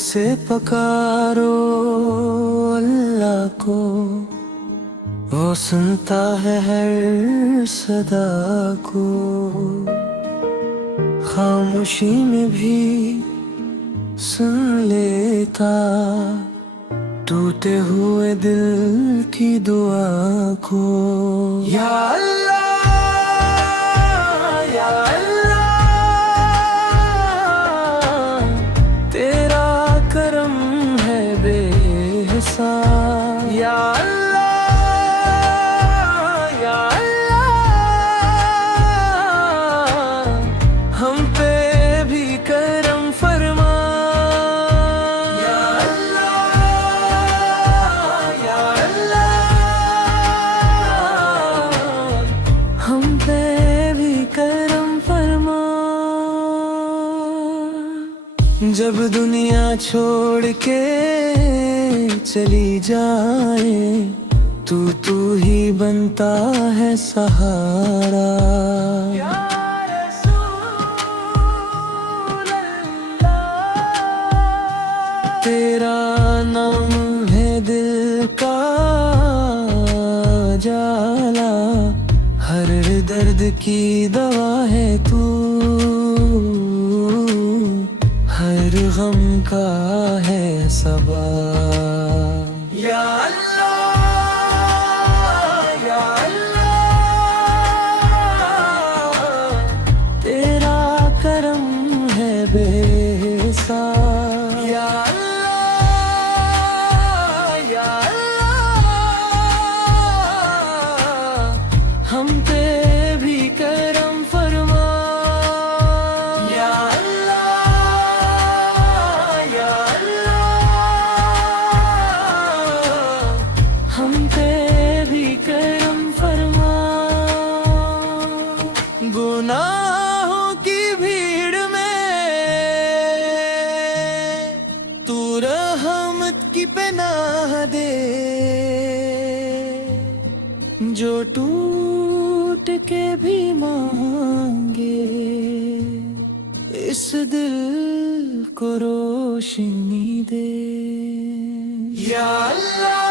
سے پکارو اللہ کو، وہ سنتا ہے ہر صدا کو، خاموشی میں بھی سن لیتا ٹوٹے ہوئے دل کی دعا کو۔ یا اللہ یا اللہ تیرا کرم ہے بے حساب، یا اللہ یا اللہ ہم پہ بھی کرم فرما۔ ہم پہ بھی کرم فرما۔ جب دنیا چھوڑ کے چلی جائے تو ہی بنتا ہے سہارا۔ یا رسول اللہ تیرا نام ہے دل کا جالا، ہر درد کی دوا ہے تو، ہر غم کا ہے سبب۔ یا اللہ یا اللہ تیرا کرم ہے بے حساب، یا اللہ یا اللہ ہم پہ بھی کرم فرما۔ یا اللہ یا اللہ ہم پہ بھی کرم فرما۔ گناہوں کی بھیڑ میں تو رحمت کی پناہ دے، جو ٹوٹ کے بھی مانگے اس دل کو روشنی دے۔ یا اللہ